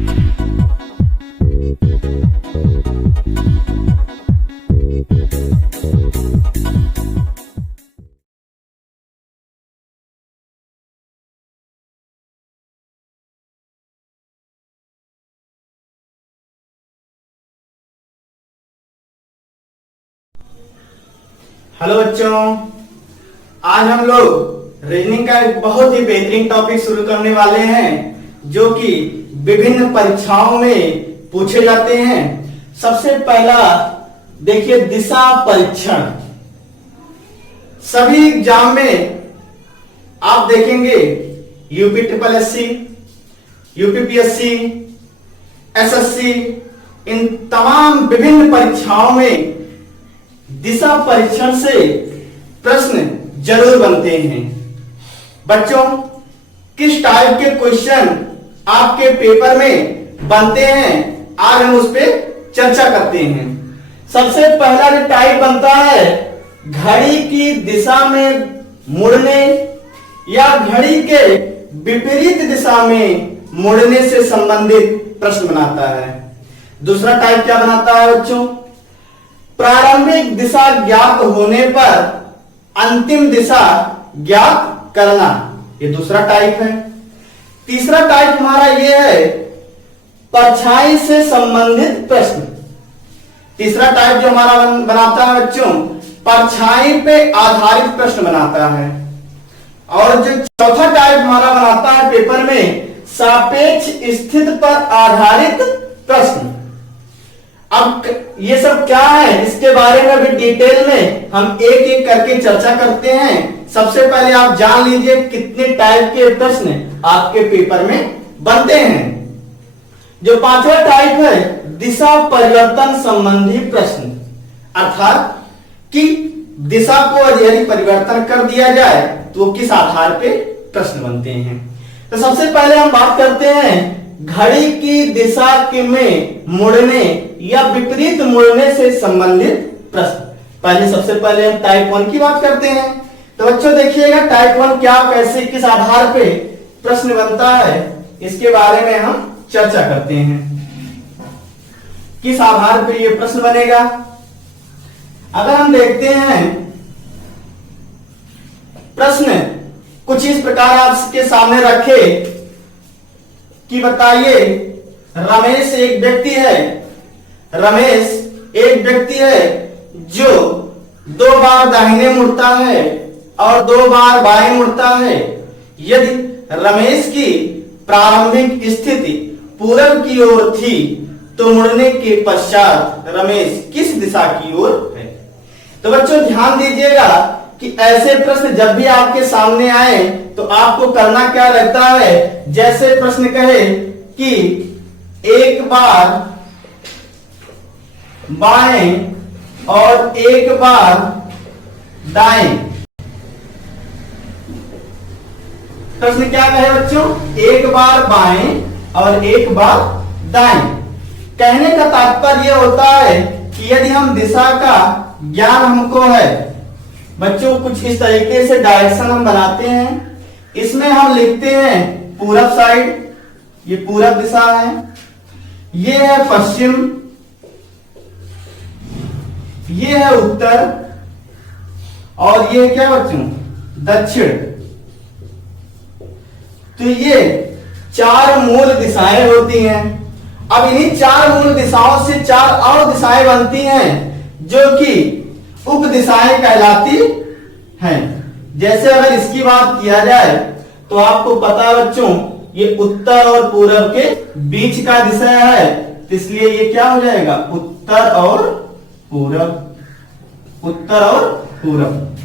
Hello बच्चों, आज हम लोग रीजनिंग का एक बहुत ही बेहतरीन टॉपिक शुरू करने वाले हैं जो कि विभिन्न परीक्षाओं में पूछे जाते हैं। सबसे पहला देखिए, दिशा परीक्षण। सभी एग्जाम में आप देखेंगे UP triple SC, UPPSC, SSC, इन तमाम विभिन्न परीक्षाओं में दिशा परीक्षण से प्रश्न जरूर बनते हैं। बच्चों, किस टाइप के क्वेश्चन आपके पेपर में बनते हैं, आज हम उस पर चर्चा करते हैं। सबसे पहला जो टाइप बनता है, घड़ी की दिशा में मुड़ने या घड़ी के विपरीत दिशा में मुड़ने से संबंधित प्रश्न बनाता है। दूसरा टाइप क्या बनाता है बच्चों, प्रारंभिक दिशा ज्ञात होने पर अंतिम दिशा ज्ञात करना, ये दूसरा टाइप है। तीसरा टाइप हमारा ये है, परछाई से संबंधित प्रश्न। तीसरा टाइप जो हमारा बनाता है बच्चों, परछाई पे आधारित प्रश्न बनाता है। और जो चौथा टाइप हमारा बनाता है पेपर में, सापेक्ष स्थिति पर आधारित प्रश्न। अब ये सब क्या है, इसके बारे में भी डिटेल में हम एक एक करके चर्चा करते हैं। सबसे पहले आप जान लीजिए कितने टाइप के प्रश्न आपके पेपर में बनते हैं। जो पांचवा टाइप है, दिशा परिवर्तन संबंधी प्रश्न, अर्थात कि दिशा को यदि परिवर्तन कर दिया जाए तो किस आधार पे प्रश्न बनते हैं। तो सबसे पहले हम बात करते हैं घड़ी की दिशा के में मुड़ने या विपरीत मुड़ने से संबंधित प्रश्न। पहले सबसे पहले हम टाइप 1 की बात करते हैं। तो बच्चों देखिएगा, टाइप 1 क्या, कैसे, किस आधार पे प्रश्न बनता है, इसके बारे में हम चर्चा करते हैं। किस आधार पे ये प्रश्न बनेगा, अगर हम देखते हैं प्रश्न कुछ इस प्रकार आपके सामने रखे कि बताइए, रमेश एक व्यक्ति है, रमेश एक व्यक्ति है जो 2 बार दाहिने मुड़ता है और 2 बार बाएं मुड़ता है। यदि रमेश की प्रारंभिक स्थिति पूरब की ओर थी तो मुड़ने के पश्चात रमेश किस दिशा की ओर है। तो बच्चों ध्यान दीजिएगा कि ऐसे प्रश्न जब भी आपके सामने आए तो आपको करना क्या रहता है, जैसे प्रश्न कहे कि एक बार बाएं और एक बार दाएं। प्रश्न क्या कहे बच्चों, एक बार बाएं और एक बार दाएं। कहने का तात्पर्य होता है कि यदि हम दिशा का ज्ञान हमको है, बच्चों कुछ इस तरीके से डायरेक्शन हम बनाते हैं। इसमें हम लिखते हैं पूरब साइड, ये पूरब दिशा है, ये है पश्चिम, ये है उत्तर, और ये क्या बच्चों, दक्षिण। तो ये 4 मूल दिशाएं होती हैं। अब इन्हीं 4 मूल दिशाओं से 4 और दिशाएं बनती हैं जो कि उप दिशाएं कहलाती हैं। जैसे अगर इसकी बात किया जाए तो आपको पता है बच्चों, ये उत्तर और पूरब के बीच का दिशा है, तो इसलिए ये क्या हो जाएगा, उत्तर और पूरब, उत्तर और पूरब।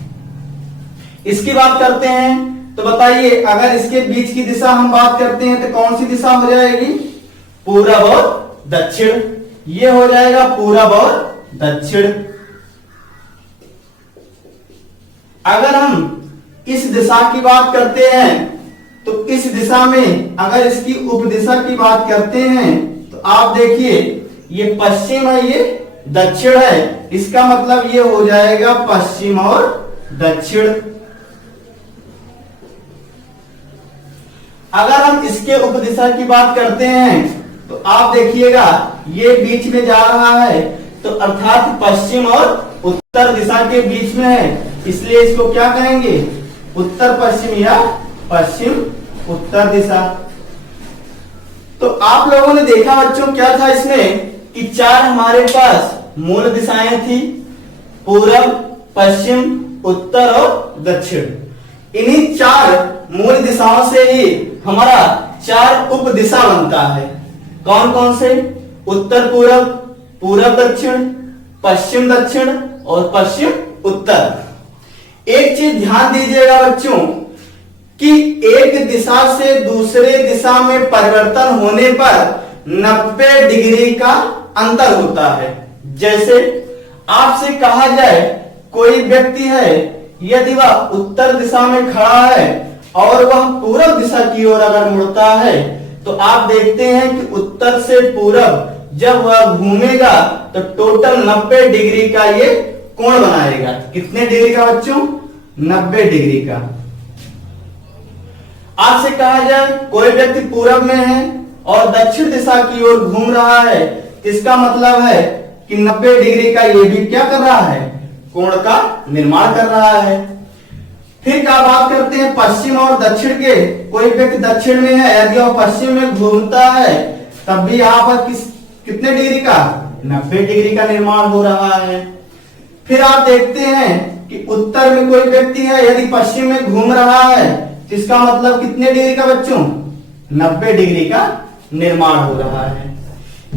इसकी बात करते हैं तो बताइए, अगर इसके बीच की दिशा हम बात करते हैं तो कौन सी दिशा हो जाएगी, पूरब और दक्षिण। ये हो जाएगा पूरब और दक्षिण। अगर हम इस दिशा की बात करते हैं तो इस दिशा में अगर इसकी उप दिशा की बात करते हैं तो आप देखिए, ये पश्चिम है, ये दक्षिण है, इसका मतलब ये हो जाएगा पश्चिम और दक्षिण। अगर हम इसके उप दिशा की बात करते हैं तो आप देखिएगा ये बीच में जा रहा है, तो अर्थात पश्चिम और उत्तर दिशा के बीच में है, इसलिए इसको क्या कहेंगे, उत्तर पश्चिम या पश्चिम उत्तर दिशा। तो आप लोगों ने देखा बच्चों क्या था इसमें कि 4 हमारे पास मूल दिशाएं थी, पूरब, पश्चिम, उत्तर और दक्षिण। इन्हीं 4 मूल दिशाओं से ही हमारा 4 उप दिशा बनता है। कौन कौन से, उत्तर पूरब, पूरब दक्षिण, पश्चिम दक्षिण और पश्चिम उत्तर। एक चीज ध्यान दीजिएगा बच्चों कि एक दिशा से दूसरे दिशा में परिवर्तन होने पर 90 डिग्री का अंतर होता है। जैसे आपसे कहा जाए कोई व्यक्ति है, यदि वह उत्तर दिशा में खड़ा है और वह पूरब दिशा की ओर अगर मुड़ता है, तो आप देखते हैं कि उत्तर से पूरब जब वह घूमेगा तो टोटल 90 डिग्री का ये कोण बनाएगा। कितने डिग्री का बच्चों, 90 डिग्री का। आपसे कहा जाए कोई व्यक्ति पूरब में है और दक्षिण दिशा की ओर घूम रहा है, इसका मतलब है कि 90 डिग्री का ये भी क्या कर रहा है, कोण का निर्माण कर रहा है। फिर क्या बात करते हैं पश्चिम और दक्षिण के। कोई व्यक्ति दक्षिण में है, यदि वह पश्चिम में घूमता है तब भी यहाँ पर कितने डिग्री का, 90 डिग्री का निर्माण हो रहा है। फिर आप देखते हैं कि उत्तर में कोई व्यक्ति है, यदि पश्चिम में घूम रहा है तो इसका मतलब कितने डिग्री का बच्चों, 90 डिग्री का निर्माण हो रहा है।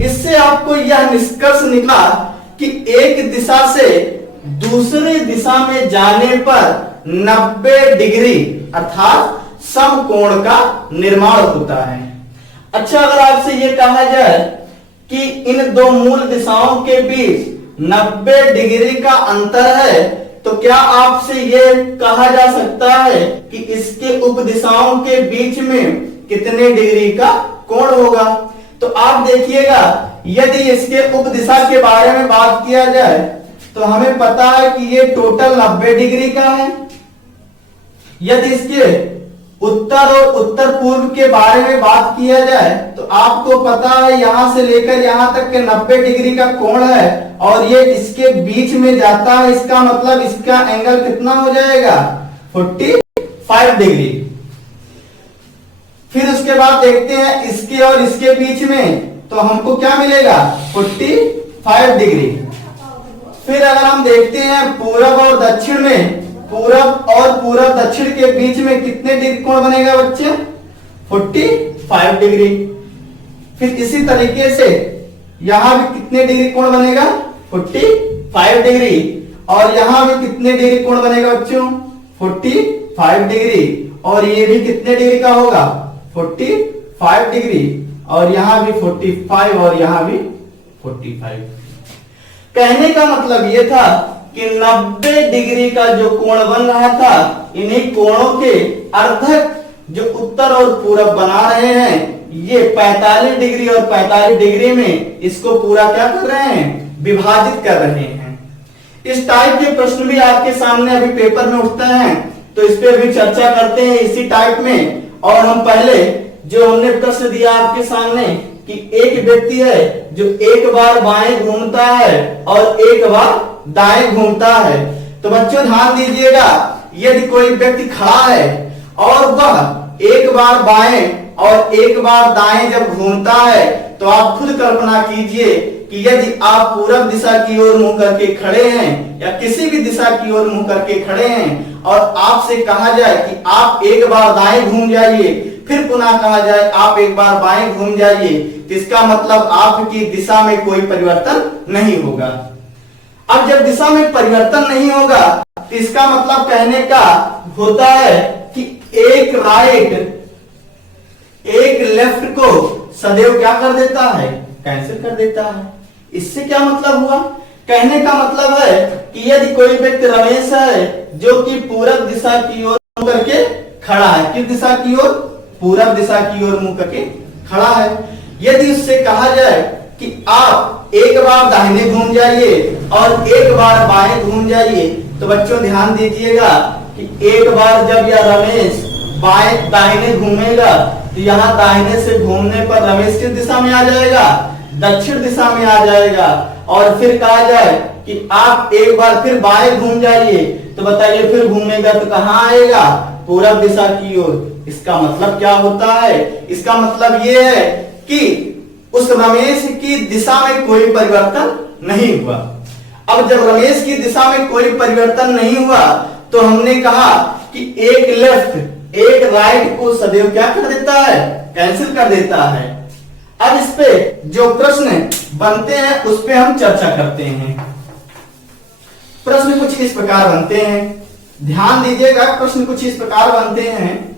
इससे आपको यह निष्कर्ष निकला कि एक दिशा से दूसरी दिशा में जाने पर 90 डिग्री अर्थात समकोण का निर्माण होता है। अच्छा, अगर आपसे यह कहा जाए कि इन 2 मूल दिशाओं के बीच 90 डिग्री का अंतर है, तो क्या आपसे यह कहा जा सकता है कि इसके उप दिशाओं के बीच में कितने डिग्री का कोण होगा? तो आप देखिएगा यदि इसके उप दिशा के बारे में बात किया जाए तो हमें पता है कि ये टोटल 90 डिग्री का है। यदि इसके उत्तर और उत्तर पूर्व के बारे में बात किया जाए तो आपको पता है यहां से लेकर यहां तक के 90 डिग्री का कोण है और ये इसके बीच में जाता है, इसका मतलब इसका एंगल कितना हो जाएगा, 45 डिग्री। फिर उसके बाद देखते हैं इसके और इसके बीच में, तो हमको क्या मिलेगा, 45 डिग्री। फिर अगर हम देखते हैं पूरब और दक्षिण में, पूरब और पूरब दक्षिण के बीच में कितने डिग्री कोण बनेगा बच्चे, 45 डिग्री। फिर इसी तरीके से यहां भी कितने डिग्री कोण बनेगा, 45 डिग्री। और यहां भी कितने डिग्री कोण बनेगा बच्चों, 45 डिग्री। और ये भी कितने डिग्री का होगा, 45 डिग्री। और यहां भी 45 और यहां भी 45। कहने का मतलब यह था कि 90 डिग्री का जो कोण बन रहा था, इन्हीं कोणों के अर्धक जो उत्तर और पूरब बना रहे हैं, ये 45 डिग्री और 45 डिग्री में इसको पूरा क्या कर रहे हैं, विभाजित कर रहे हैं। इस टाइप के प्रश्न भी आपके सामने अभी पेपर में उठते हैं, तो इस पे भी चर्चा करते हैं इसी टाइप में। और हम पहले जो हमने प्रश्न दिया आपके सामने कि एक व्यक्ति है जो एक बार बाएं घूमता है और एक बार दाएं घूमता है। तो बच्चों ध्यान दीजिएगा, यदि कोई व्यक्ति खड़ा है और वह एक बार बाएं और एक बार दाएं जब घूमता है, तो आप खुद कल्पना कीजिए कि यदि आप पूरब दिशा की ओर मुंह करके खड़े हैं या किसी भी दिशा की ओर मुंह करके खड़े हैं और आपसे कहा जाए कि आप एक बार दाएं घूम जाइए, फिर पुनः कहा जाए आप एक बार बाएं घूम जाइए, तो इसका मतलब आपकी दिशा में कोई परिवर्तन नहीं होगा। अब जब दिशा में परिवर्तन नहीं होगा तो इसका मतलब कहने का होता है कि एक राइट एक लेफ्ट को सदैव क्या कर देता है, कैंसिल कर देता है। इससे क्या मतलब हुआ, कहने का मतलब है कि यदि कोई व्यक्ति रमेश है जो कि पूरब दिशा की ओर मुंह करके खड़ा है, किस दिशा की ओर, पूरब दिशा की ओर मुंह करके खड़ा है, यदि उससे कहा जाए कि आप एक बार दाहिने घूम जाइए और एक बार बाएं घूम जाइए, तो बच्चों ध्यान दीजिएगा कि एक बार जब यह रमेश बाएं दाहिने घूमेगा, तो यहाँ दाहिने से घूमने पर रमेश किस दिशा में आ जाएगा, दक्षिण दिशा में आ जाएगा। और फिर कहा जाए कि आप एक बार फिर बाएं घूम जाइए, तो बताइए फिर घूमेगा तो कहाँ आएगा, पूरब दिशा की ओर। इसका मतलब क्या होता है, इसका मतलब ये है कि उस रमेश की दिशा में कोई परिवर्तन नहीं हुआ। अब जब रमेश की दिशा में कोई परिवर्तन नहीं हुआ तो हमने कहा कि एक लेफ्ट एक राइट को सदैव क्या कर देता है, कैंसिल कर देता है। अब इस पे जो प्रश्न बनते हैं उस पे हम चर्चा करते हैं। प्रश्न कुछ इस प्रकार बनते हैं, ध्यान दीजिएगा, प्रश्न कुछ इस प्रकार बनते हैं।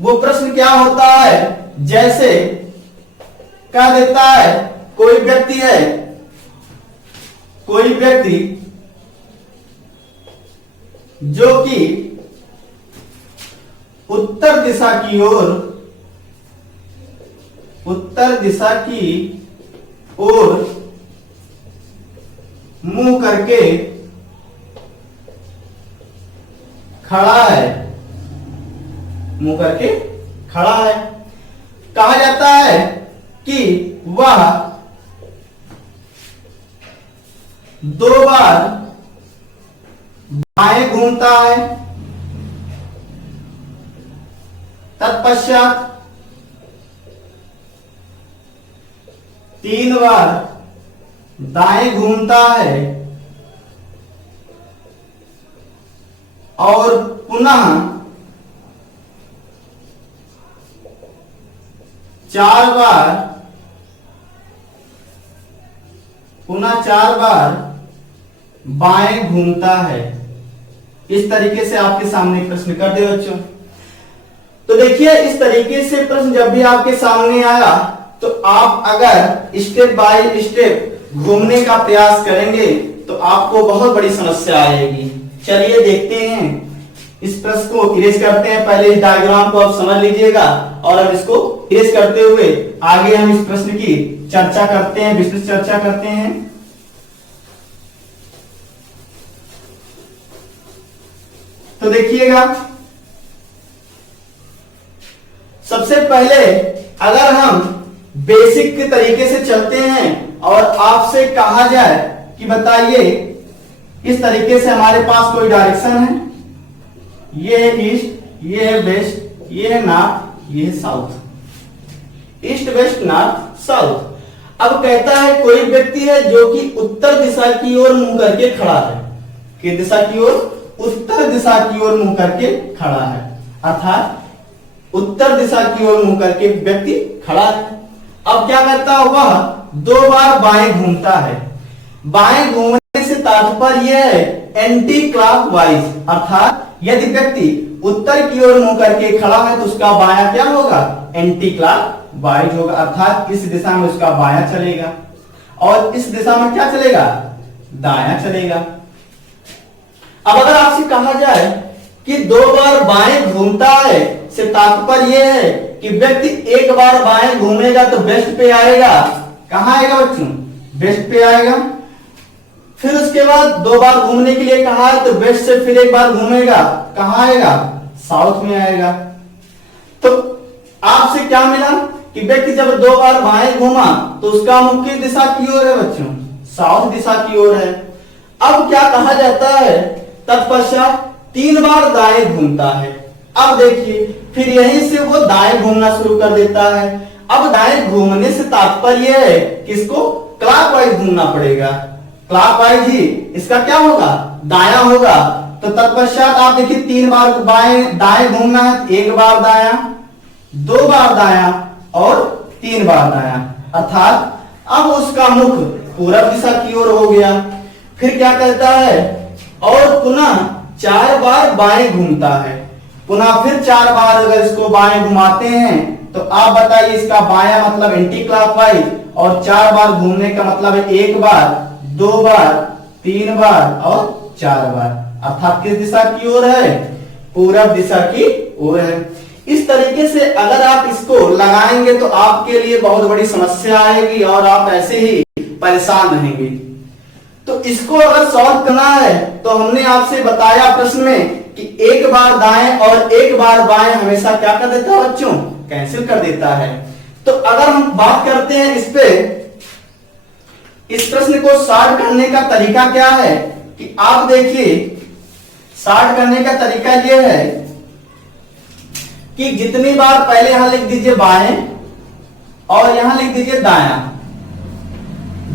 वो प्रश्न क्या होता है, जैसे कह देता है कोई व्यक्ति है, कोई व्यक्ति जो कि उत्तर दिशा की ओर, उत्तर दिशा की ओर मुंह करके खड़ा है, मुंह करके खड़ा है। कहा जाता है कि वह 2 बार बाएं घूमता है, तत्पश्चात 3 बार दाएं घूमता है और पुनः 4 बार, पुनः 4 बार बाएं घूमता है। इस तरीके से आपके सामने प्रश्न कर दे बच्चों। तो देखिए इस तरीके से प्रश्न जब भी आपके सामने आया तो आप अगर स्टेप बाय स्टेप घूमने का प्रयास करेंगे तो आपको बहुत बड़ी समस्या आएगी। चलिए देखते हैं, इस प्रश्न को इरेज करते हैं। पहले इस डायग्राम को आप समझ लीजिएगा और अब इसको इरेज करते हुए आगे हम इस प्रश्न की चर्चा करते हैं, विस्तृत चर्चा करते हैं। तो देखिएगा, सबसे पहले अगर हम बेसिक के तरीके से चलते हैं और आपसे कहा जाए कि बताइए इस तरीके से हमारे पास कोई डायरेक्शन है, ये है ईस्ट, ये है वेस्ट, ये है नॉर्थ, ये है south, east west north south. अब कहता है कोई व्यक्ति है जो कि उत्तर दिशा की ओर मुंह करके खड़ा है, किस दिशा की ओर, उत्तर दिशा की ओर मुंह करके खड़ा है, अर्थात उत्तर दिशा की ओर मुंह करके व्यक्ति खड़ा है। अब क्या करता होगा, 2 बार बाएं घूमता है। बाएं घूमने से तात्पर्य है एंटी क्लॉकवाइज, अर्थात यदि व्यक्ति उत्तर की ओर मुंह करके खड़ा है तो उसका बायां क्या होगा, एंटी क्लॉकवाइज होगा, अर्थात इस दिशा में उसका बायां चलेगा और इस दिशा में क्या चलेगा, दायां चलेगा। अब अगर आपसे कहा जाए कि 2 बार बाएं घूमता है से तात्पर्य है कि व्यक्ति एक बार बाएं घूमेगा तो वेस्ट पे आएगा, कहां आएगा बच्चों, वेस्ट पे आएगा। फिर उसके बाद 2 बार घूमने के लिए कहा है तो वेस्ट से फिर एक बार घूमेगा, कहां आएगा, साउथ में आएगा। तो आपसे क्या मिला कि व्यक्ति जब 2 बार बाएं घूमा तो उसका मुख किस दिशा की ओर है बच्चों, साउथ दिशा की ओर है। अब क्या कहा जाता है, तत्पश्चात 3 बार दाएं घूमता है। अब देखिए फिर यहीं से वो दाएं घूमना शुरू कर देता है। अब दाएं घूमने से तात्पर्य है किसको, क्लॉकवाइज घूमना पड़ेगा, क्लॉकवाइज ही इसका क्या होगा, दायां होगा। तो तत्पश्चात आप देखिए 3 बार बाएं दाएं घूमना है, 1 बार दायां, 2 बार दायां और 3 बार दायां, अर्थात अब उसका मुख पूरब दिशा की ओर हो गया। फिर क्या कहता है, और पुनः 4 बार बाएं घूमता है। पुनः फिर 4 बार अगर इसको बाएं घुमाते हैं तो आप बताइए इसका बायां मतलब एंटी क्लॉकवाइज और 4 बार घूमने का मतलब है 1 बार, 2 बार, 3 बार और 4 बार, अर्थात किस दिशा की ओर है, पूरब दिशा की ओर है। इस तरीके से अगर आप इसको लगाएंगे तो आपके लिए बहुत बड़ी समस्या आएगी और आप ऐसे ही परेशान रहेंगे। तो इसको अगर सॉल्व करना है तो हमने आपसे बताया प्रश्न में कि 1 बार दाएं और 1 बार बाएं हमेशा क्या कर देता है बच्चों, कैंसिल कर देता है। तो अगर हम बात करते हैं इस पे, इस प्रश्न को सॉल्व करने का तरीका क्या है कि आप देखिए, सॉल्व करने का तरीका यह है कि जितनी बार, पहले यहां लिख दीजिए बाएं और यहां लिख दीजिए दायां।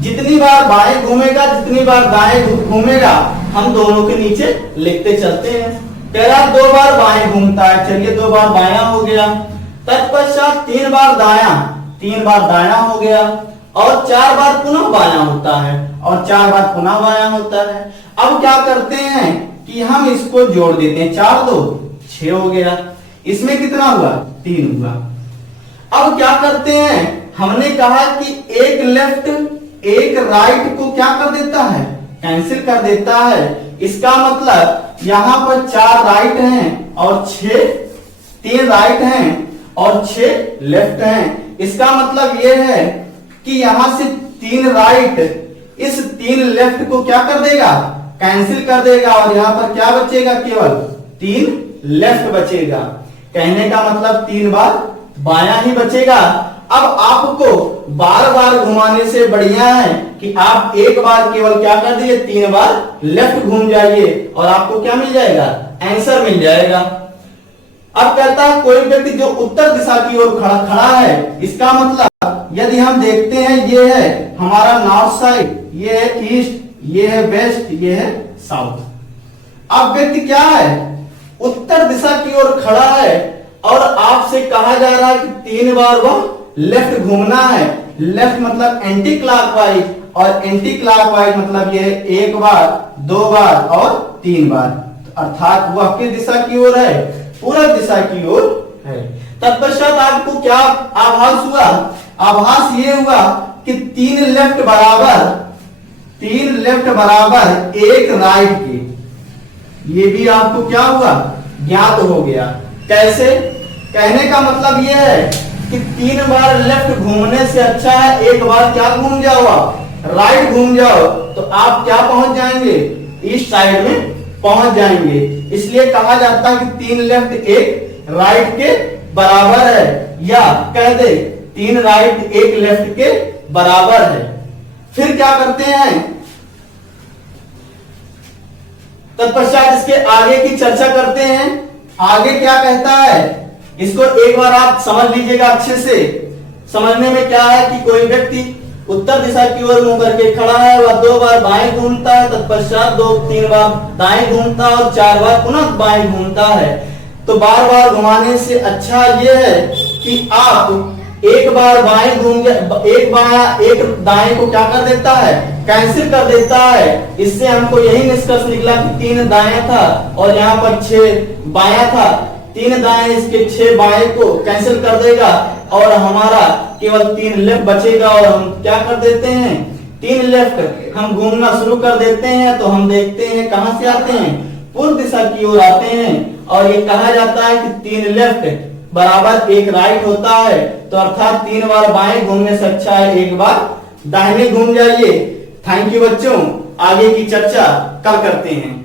जितनी बार बाएं घूमेगा, जितनी बार दाएं घूमेगा, हम दोनों के नीचे लिखते चलते हैं। कह रहा 2 बार बाएं घूमता है, चलिए 2 बार बायां हो गया। तत्पश्चात 3 बार दायां, 3 बार दायां हो गया, और 4 बार पुनः बायां होता है, और 4 बार पुनः बायां होता है। अब क्या करते हैं कि हम इसको जोड़ देते हैं, 4 2 6 हो गया। इसमें कितना हुआ? 3 हुआ। अब क्या करते हैं, हमने कहा कि एक लेफ्ट एक राइट को क्या कर देता है? कैंसिल कर देता है। इसका मतलब यहां पर 4 राइट हैं और 3 राइट हैं और 6 लेफ्ट हैं। इसका मतलब यह है कि यहां से 3 राइट इस 3 लेफ्ट को क्या कर देगा? कैंसिल कर देगा, और यहां पर क्या बचेगा? केवल 3 लेफ्ट बचेगा। कहने का मतलब 3 बार बायां ही बचेगा। अब आपको बार बार घुमाने से बढ़िया है कि आप एक बार केवल क्या कर दीजिए, 3 बार लेफ्ट घूम जाइए और आपको क्या मिल जाएगा? आंसर मिल जाएगा। अब कहता है कोई व्यक्ति जो उत्तर दिशा की ओर खड़ा है, इसका मतलब यदि हम देखते हैं, ये है हमारा नॉर्थ साइड, ये है ईस्ट, ये है वेस्ट, ये है साउथ। अब व्यक्ति क्या है? उत्तर दिशा की ओर खड़ा है और आपसे कहा जा रहा है कि 3 बार वह लेफ्ट घूमना है। लेफ्ट मतलब एंटी क्लॉकवाइज, और एंटी क्लॉकवाइज मतलब ये 1 बार, 2 बार और 3 बार, अर्थात वह किस दिशा की ओर है? पूरब दिशा की ओर है। तत्पश्चात आपको क्या आभास हुआ? आभास ये हुआ कि 3 लेफ्ट बराबर 1 राइट के। ये भी आपको क्या हुआ? ज्ञात हो गया। कैसे? कहने का मतलब यह है कि 3 बार लेफ्ट घूमने से अच्छा है 1 बार क्या घूम जाओ, आप राइट घूम जाओ, तो आप क्या पहुंच जाएंगे? ईस्ट साइड में पहुंच जाएंगे। इसलिए कहा जाता है कि 3 लेफ्ट 1 राइट के बराबर है, या कह दे 3 राइट 1 लेफ्ट के बराबर है। फिर क्या करते हैं? तत्पश्चात इसके आगे की चर्चा करते हैं। आगे क्या कहता है, इसको एक बार आप समझ लीजिएगा अच्छे से। समझने में क्या है कि कोई व्यक्ति उत्तर दिशा की ओर मुंह करके खड़ा है, वह 2 बार बाएं घूमता है, तत्पश्चात 2-3 बार दाएं घूमता है और 4 बार पुनः बाएं घूमता है। तो बार बार घुमाने से अच्छा यह है कि आप एक बार बाएं घूम गए, एक बायां एक दाएं को क्या कर देता है? कैंसिल कर देता है। इससे हमको यही निष्कर्ष निकला कि 3 दाएं था और यहाँ पर 6 बायां था। 3 दाएं इसके 6 बाएं को कैंसिल कर देगा और हमारा केवल 3 लेफ्ट बचेगा। और हम क्या कर देते हैं? 3 लेफ्ट हम घूमना शुरू कर देते हैं। तो हम देखते हैं कहां से आते हैं? पूर्व दिशा की ओर आते हैं। और ये कहा जाता है कि 3 लेफ्ट बराबर 1 राइट होता है। तो अर्थात 3 बार बाएं घूमने से अच्छा है 1 बार दाहिने घूम जाइए। थैंक यू बच्चों, आगे की चर्चा कल करते हैं।